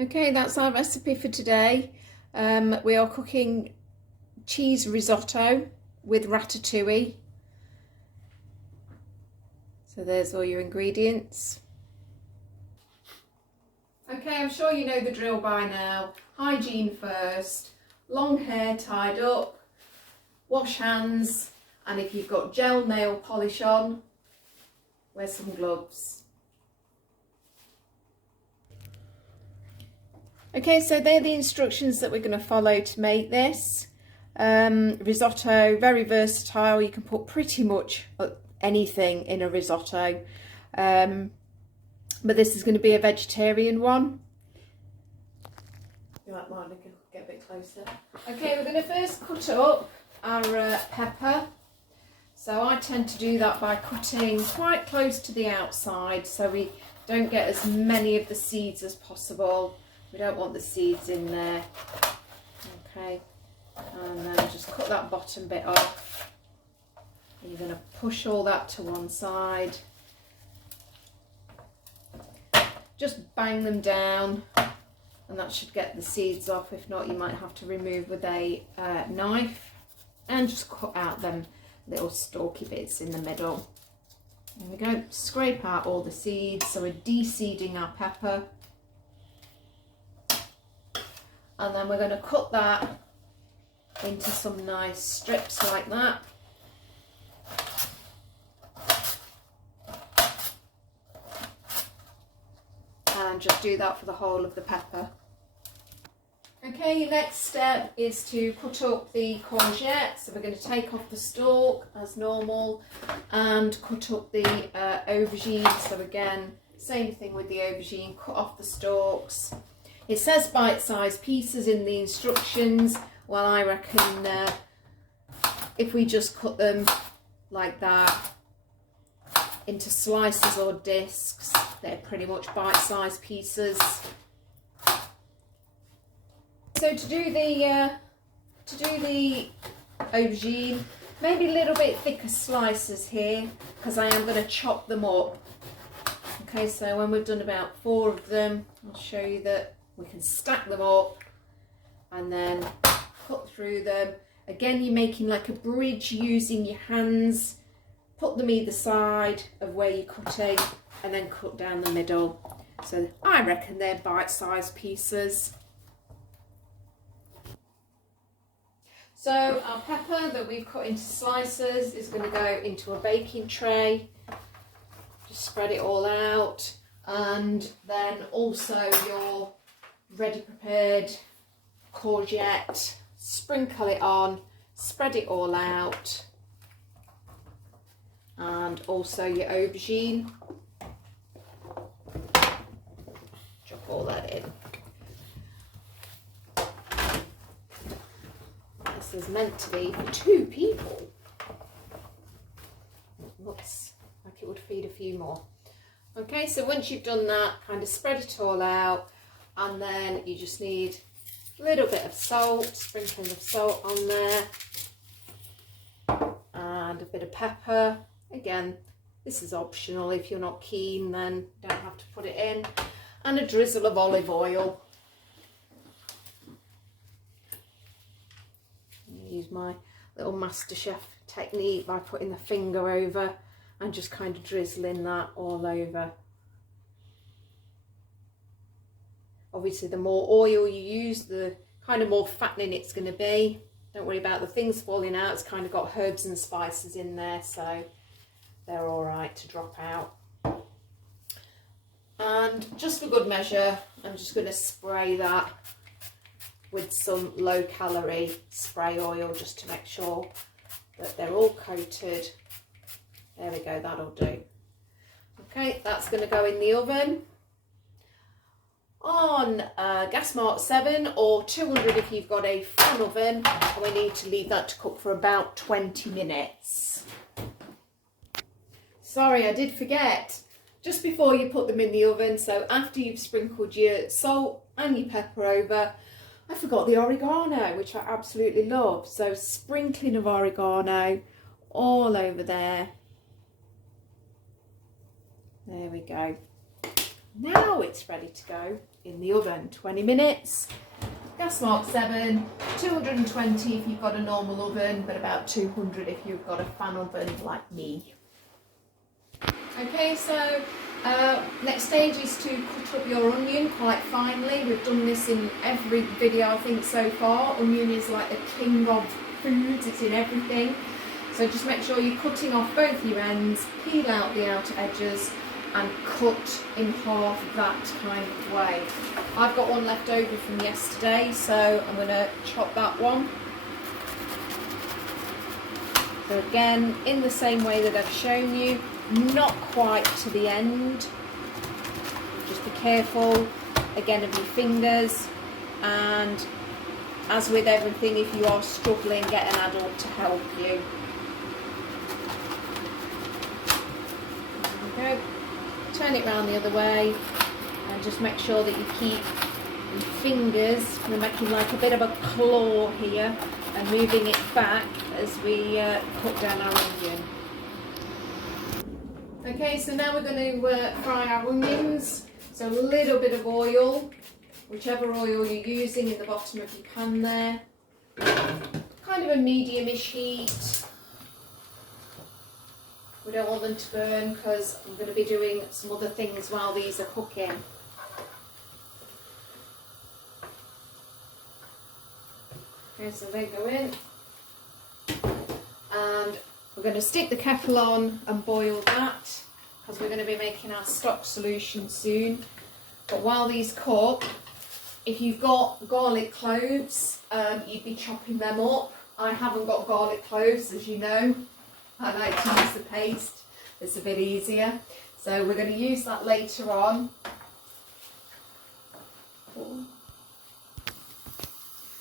Okay, that's our recipe for today. We are cooking cheese risotto with ratatouille. So there's all your ingredients. Okay, I'm sure you know the drill by now. Hygiene first, long hair tied up, wash hands, and if you've got gel nail polish on, wear some gloves. Okay, so they're the instructions that we're going to follow to make this. Risotto, very versatile. You can put pretty much anything in a risotto. But this is going to be a vegetarian one. You might mind get a bit closer. Okay, we're going to first cut up our pepper. So I tend to do that by cutting quite close to the outside so we don't get as many of the seeds as possible. We don't want the seeds in there. Okay, and then just cut that bottom bit off. And you're going to push all that to one side. Just bang them down and that should get the seeds off. If not, you might have to remove with a knife and just cut out them little stalky bits in the middle. There we go. Scrape out all the seeds. So we're de-seeding our pepper. And then we're going to cut that into some nice strips like that. And just do that for the whole of the pepper. Okay, your next step is to cut up the courgette. So we're going to take off the stalk as normal and cut up the aubergine. So again, same thing with the aubergine, cut off the stalks. It says bite-sized pieces in the instructions. Well, I reckon if we just cut them like that into slices or discs, they're pretty much bite-sized pieces. So to do the aubergine, maybe a little bit thicker slices here because I am going to chop them up. Okay, so when we've done about 4 of them, I'll show you that we can stack them up and then cut through them. Again, you're making like a bridge using your hands. Put them either side of where you're cutting and then cut down the middle. So I reckon they're bite-sized pieces. So our pepper that we've cut into slices is going to go into a baking tray. Just spread it all out, and then also your ready prepared courgette, sprinkle it on, spread it all out, and also your aubergine. Drop all that in. This is meant to be for 2 people. Looks like it would feed a few more. Okay, so once you've done that, kind of spread it all out, and then you just need a little bit of salt, sprinkling of salt on there, and a bit of pepper. Again, this is optional. If you're not keen, then don't have to put it in, and a drizzle of olive oil. Use my little MasterChef technique by putting the finger over and just kind of drizzling that all over. Obviously, the more oil you use, the kind of more fattening it's going to be. Don't worry about the things falling out. It's kind of got herbs and spices in there, so they're all right to drop out. And just for good measure, I'm just going to spray that with some low-calorie spray oil just to make sure that they're all coated. There we go, that'll do. Okay, that's going to go in the oven on gas mark 7 or 200 if you've got a fan oven, and we need to leave that to cook for about 20 minutes. Sorry, I did forget, just before you put them in the oven, so after you've sprinkled your salt and your pepper over, I forgot the oregano, which I absolutely love. So sprinkling of oregano all over there. There we go. Now it's ready to go in the oven. 20 minutes. Gas mark 7, 220 if you've got a normal oven, but about 200 if you've got a fan oven like me. Okay, so next stage is to cut up your onion quite finely. We've done this in every video I think so far. Onion is like the king of foods, it's in everything. So just make sure you're cutting off both your ends, peel out the outer edges and cut in half that kind of way. I've got one left over from yesterday, so I'm going to chop that one. So again, in the same way that I've shown you, not quite to the end. Just be careful again of your fingers, and as with everything, if you are struggling, get an adult to help you. There we go. Turn it round the other way and just make sure that you keep your fingers, we're making like a bit of a claw here and moving it back as we cut down our onion. Okay, so now we're going to fry our onions. So a little bit of oil, whichever oil you're using, in the bottom of your pan there. Kind of a medium-ish heat. We don't want them to burn because I'm going to be doing some other things while these are cooking. Okay, so they go in. And we're going to stick the kettle on and boil that because we're going to be making our stock solution soon. But while these cook, if you've got garlic cloves, you'd be chopping them up. I haven't got garlic cloves, as you know. I like to use the paste, it's a bit easier. So we're going to use that later on.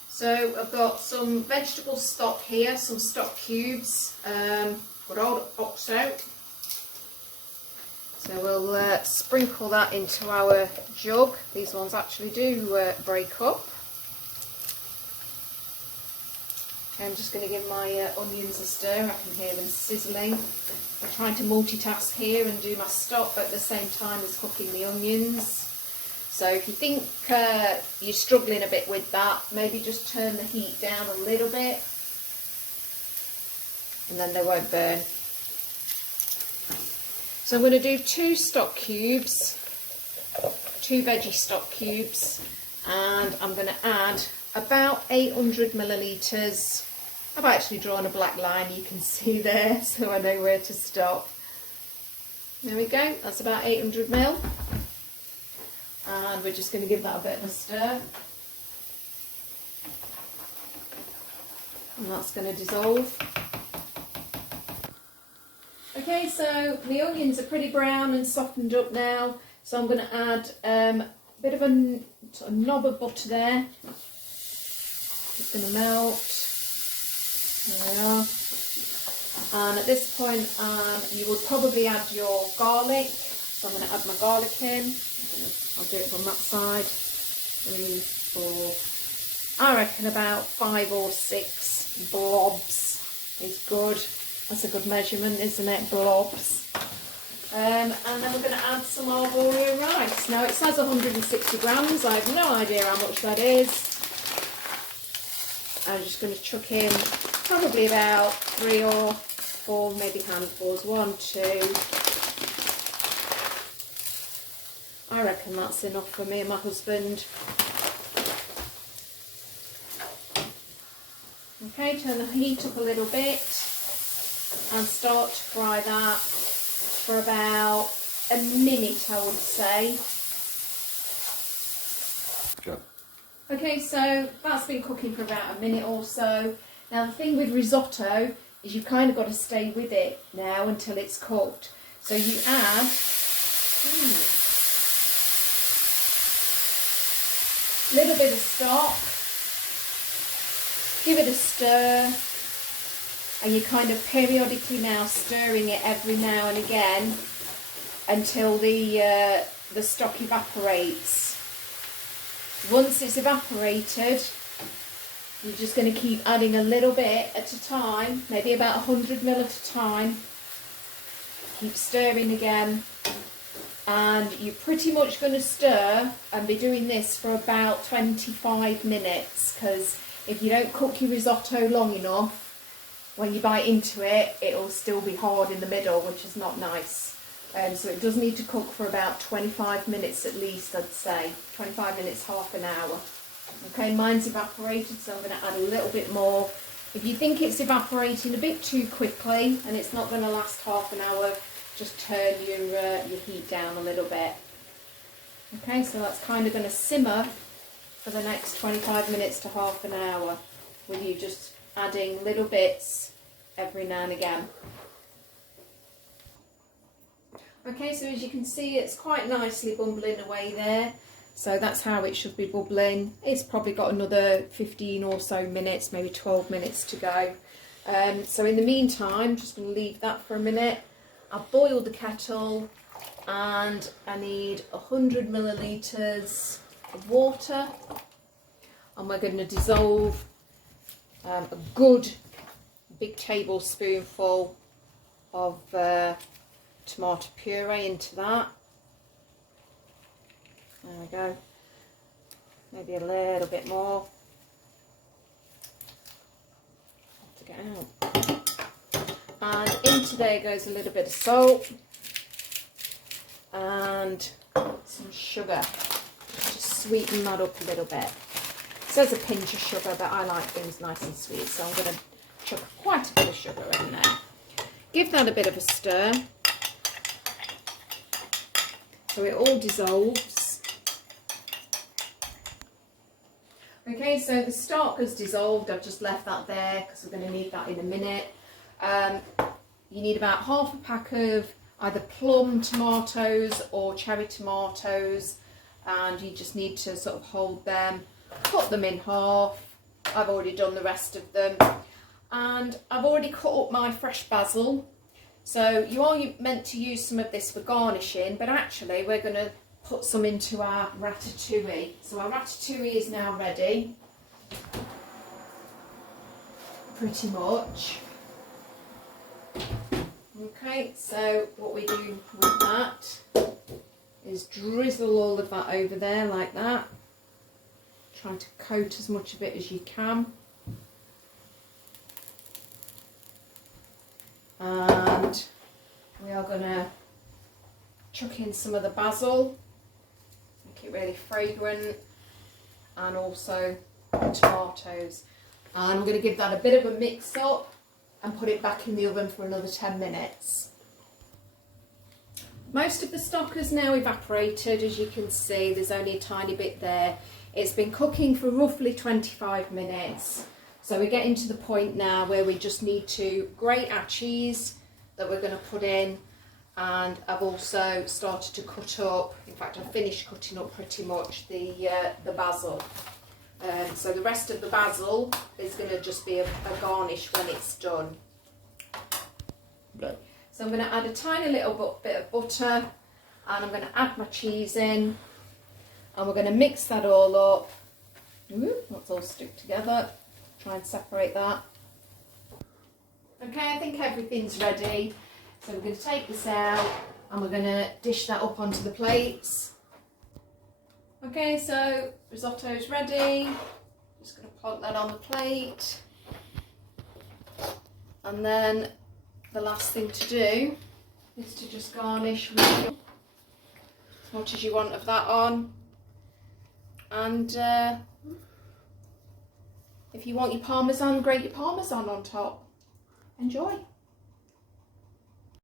So I've got some vegetable stock here, some stock cubes, got old ox out. So we'll sprinkle that into our jug. These ones actually do break up. I'm just going to give my onions a stir. I can hear them sizzling. I'm trying to multitask here and do my stock, but at the same time as cooking the onions. So if you think you're struggling a bit with that, maybe just turn the heat down a little bit and then they won't burn. So I'm going to do 2 stock cubes, 2 veggie stock cubes, and I'm going to add about 800 millilitres. I've actually drawn a black line, you can see there, so I know where to stop. There we go, that's about 800 ml. And we're just going to give that a bit of a stir. And that's going to dissolve. Okay, so the onions are pretty brown and softened up now. So I'm going to add a bit of a sort of knob of butter there. It's going to melt. There we are. And at this point, you would probably add your garlic. So I'm going to add my garlic in. I'll do it from that side. 3, 4. I reckon about 5 or 6 blobs is good. That's a good measurement, isn't it? Blobs. And then we're going to add some Arborio rice. Now it says 160 grams. I have no idea how much that is. I'm just going to chuck in probably about 3 or 4, maybe handfuls. 1, 2. I reckon that's enough for me and my husband. Okay, turn the heat up a little bit and start to fry that for about a minute, I would say. Go. Okay, so that's been cooking for about a minute or so. Now the thing with risotto is you've kind of got to stay with it now until it's cooked. So you add a little bit of stock, give it a stir, and you're kind of periodically now stirring it every now and again until the stock evaporates. Once it's evaporated, you're just going to keep adding a little bit at a time, maybe about 100 ml at a time. Keep stirring again and you're pretty much going to stir and be doing this for about 25 minutes, because if you don't cook your risotto long enough, when you bite into it, it'll still be hard in the middle, which is not nice. So it does need to cook for about 25 minutes at least, I'd say. 25 minutes, half an hour. Okay, mine's evaporated, so I'm going to add a little bit more. If you think it's evaporating a bit too quickly and it's not going to last half an hour, just turn your heat down a little bit. Okay, so that's kind of going to simmer for the next 25 minutes to half an hour, with you just adding little bits every now and again. Okay, so as you can see, it's quite nicely bubbling away there. So that's how it should be bubbling. It's probably got another 15 or so minutes, maybe 12 minutes to go. So in the meantime, just going to leave that for a minute. I've boiled the kettle and I need 100 millilitres of water. And we're going to dissolve a good big tablespoonful of tomato puree into that. There we go. Maybe a little bit more. Have to get out. And into there goes a little bit of salt and some sugar, just to sweeten that up a little bit. It says a pinch of sugar, but I like things nice and sweet, so I'm going to chuck quite a bit of sugar in there. Give that a bit of a stir so it all dissolves. Okay, so the stock has dissolved. I've just left that there because we're going to need that in a minute. You need about half a pack of either plum tomatoes or cherry tomatoes, and you just need to sort of hold them, cut them in half. I've already done the rest of them, and I've already cut up my fresh basil. So you are meant to use some of this for garnishing, but actually we're going to put some into our ratatouille. So our ratatouille is now ready, pretty much. Okay, so what we do with that is drizzle all of that over there like that. Try to coat as much of it as you can. And we are going to chuck in some of the basil, make it really fragrant, and also the tomatoes. And I'm going to give that a bit of a mix up and put it back in the oven for another 10 minutes. Most of the stock has now evaporated, as you can see. There's only a tiny bit there. It's been cooking for roughly 25 minutes. So we're getting to the point now where we just need to grate our cheese that we're going to put in, and I've also started to cut up, in fact I've finished cutting up pretty much the basil. So the rest of the basil is going to just be a garnish when it's done. So I'm going to add a tiny little bit of butter, and I'm going to add my cheese in, and we're going to mix that all up. Let's all stick together. Try and separate that. Okay, I think everything's ready. So we're going to take this out and we're going to dish that up onto the plates. Okay, so risotto's ready. Just going to plonk that on the plate. And then the last thing to do is to just garnish with as much as you want of that on. And if you want your Parmesan, grate your Parmesan on top. Enjoy.